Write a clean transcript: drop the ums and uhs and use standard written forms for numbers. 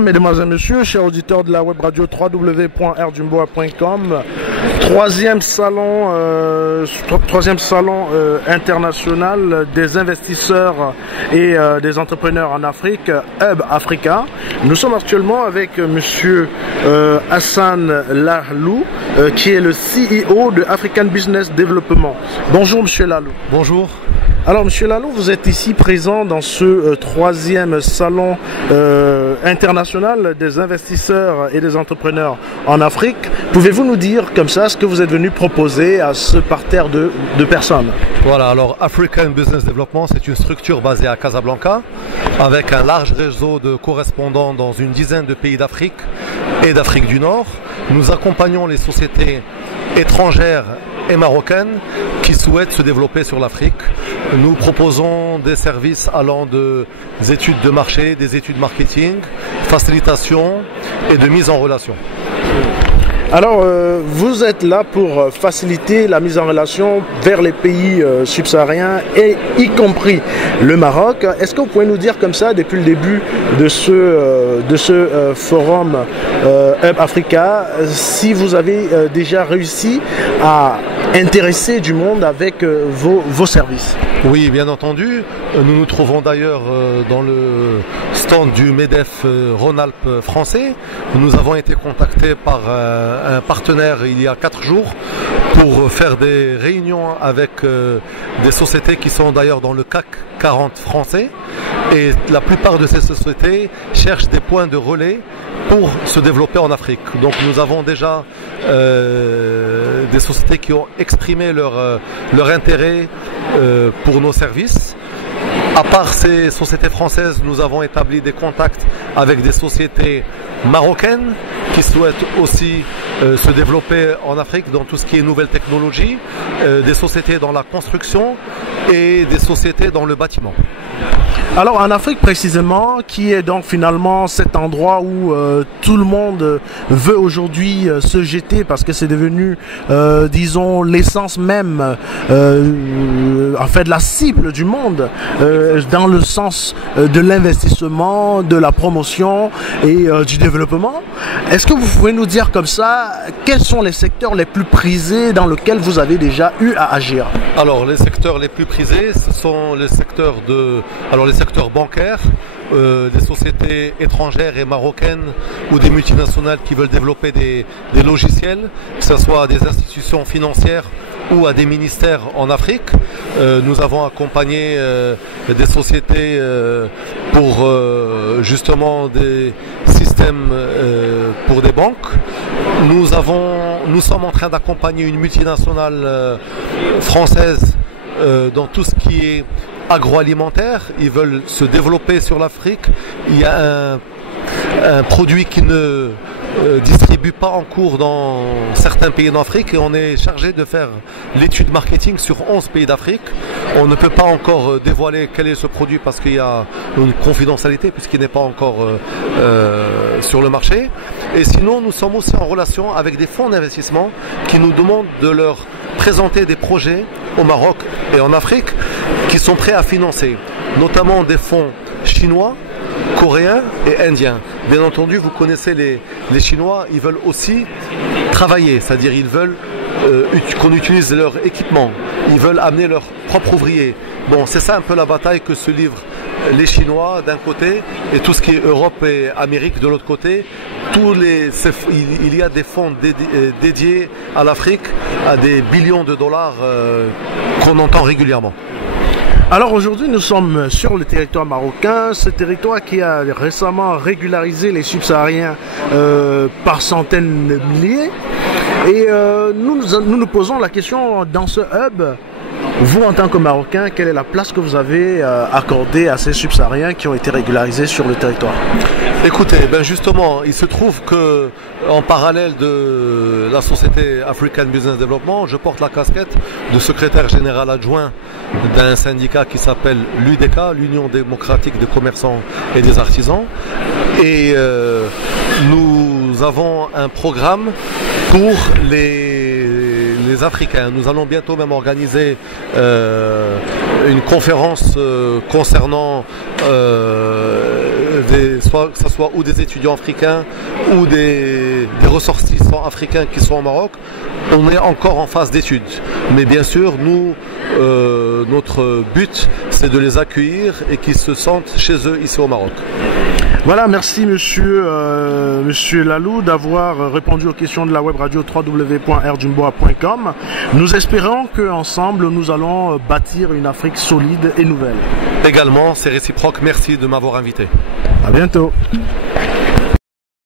Mesdames et messieurs, chers auditeurs de la web radio www.rdumboa.com, troisième salon international des investisseurs et des entrepreneurs en Afrique, Hub Africa. Nous sommes actuellement avec monsieur Hassan Lahlou, qui est le CEO de African Business Development. Bonjour monsieur Lahlou. Bonjour. Alors monsieur Lahlou, vous êtes ici présent dans ce troisième salon international des investisseurs et des entrepreneurs en Afrique. Pouvez-vous nous dire comme ça ce que vous êtes venu proposer à ce parterre de personnes? Voilà, alors African Business Development, c'est une structure basée à Casablanca avec un large réseau de correspondants dans une dizaine de pays d'Afrique et d'Afrique du Nord. Nous accompagnons les sociétés étrangères et marocaines qui souhaitent se développer sur l'Afrique. Nous proposons des services allant des études de marché, des études marketing, facilitation et de mise en relation. Alors, vous êtes là pour faciliter la mise en relation vers les pays subsahariens et y compris le Maroc. Est-ce que vous pouvez nous dire comme ça, depuis le début de ce forum Hub Africa, si vous avez déjà réussi à intéresser du monde avec vos services? Oui, bien entendu. Nous nous trouvons d'ailleurs dans le stand du MEDEF Rhône-Alpes français. Nous avons été contactés par un partenaire il y a 4 jours pour faire des réunions avec des sociétés qui sont d'ailleurs dans le CAC 40 français. Et la plupart de ces sociétés cherchent des points de relais pour se développer en Afrique. Donc nous avons déjà des sociétés qui ont exprimé leur intérêt pour nos services. À part ces sociétés françaises, nous avons établi des contacts avec des sociétés marocaines qui souhaitent aussi se développer en Afrique dans tout ce qui est nouvelles technologies, des sociétés dans la construction et des sociétés dans le bâtiment. Alors en Afrique précisément, qui est donc finalement cet endroit où tout le monde veut aujourd'hui se jeter parce que c'est devenu, disons, l'essence même, en fait, la cible du monde, dans le sens de l'investissement, de la promotion et du développement. Est-ce que vous pouvez nous dire comme ça, quels sont les secteurs les plus prisés dans lesquels vous avez déjà eu à agir? Alors les secteurs les plus prisés, ce sont les secteurs les secteurs bancaires, des sociétés étrangères et marocaines ou des multinationales qui veulent développer des logiciels, que ce soit à des institutions financières ou à des ministères en Afrique. Nous avons accompagné des sociétés pour justement des systèmes pour des banques. Nous sommes en train d'accompagner une multinationale française dans tout ce qui est agroalimentaire. Ils veulent se développer sur l'Afrique. Il y a un produit qui ne distribue pas en cours dans certains pays d'Afrique et on est chargé de faire l'étude marketing sur 11 pays d'Afrique. On ne peut pas encore dévoiler quel est ce produit parce qu'il y a une confidentialité puisqu'il n'est pas encore sur le marché. Et sinon, nous sommes aussi en relation avec des fonds d'investissement qui nous demandent de leur présenter des projets au Maroc et en Afrique qui sont prêts à financer, notamment des fonds chinois, coréens et indiens. Bien entendu, vous connaissez les Chinois, ils veulent aussi travailler, c'est-à-dire ils veulent qu'on utilise leur équipement, ils veulent amener leurs propres ouvriers. Bon, c'est ça un peu la bataille que se livrent les Chinois d'un côté et tout ce qui est Europe et Amérique de l'autre côté. Il y a des fonds dédiés à l'Afrique, à des billions de dollars qu'on entend régulièrement. Alors aujourd'hui, nous sommes sur le territoire marocain, ce territoire qui a récemment régularisé les subsahariens par centaines de milliers. Et nous posons la question dans ce hub. Vous, en tant que Marocain, quelle est la place que vous avez accordée à ces subsahariens qui ont été régularisés sur le territoire? Écoutez, justement, il se trouve que en parallèle de la société African Business Development, je porte la casquette de secrétaire général adjoint d'un syndicat qui s'appelle l'UDECA, l'Union démocratique des commerçants et des artisans. Et nous avons un programme pour les Africains. Nous allons bientôt même organiser une conférence concernant que ce soit ou des étudiants africains ou des ressortissants africains qui sont au Maroc, on est encore en phase d'études. Mais bien sûr, nous, notre but, c'est de les accueillir et qu'ils se sentent chez eux ici au Maroc. Voilà, merci monsieur Lalou d'avoir répondu aux questions de la web radio www.rdjumboa.com. Nous espérons qu'ensemble, nous allons bâtir une Afrique solide et nouvelle. Également, c'est réciproque. Merci de m'avoir invité. À bientôt.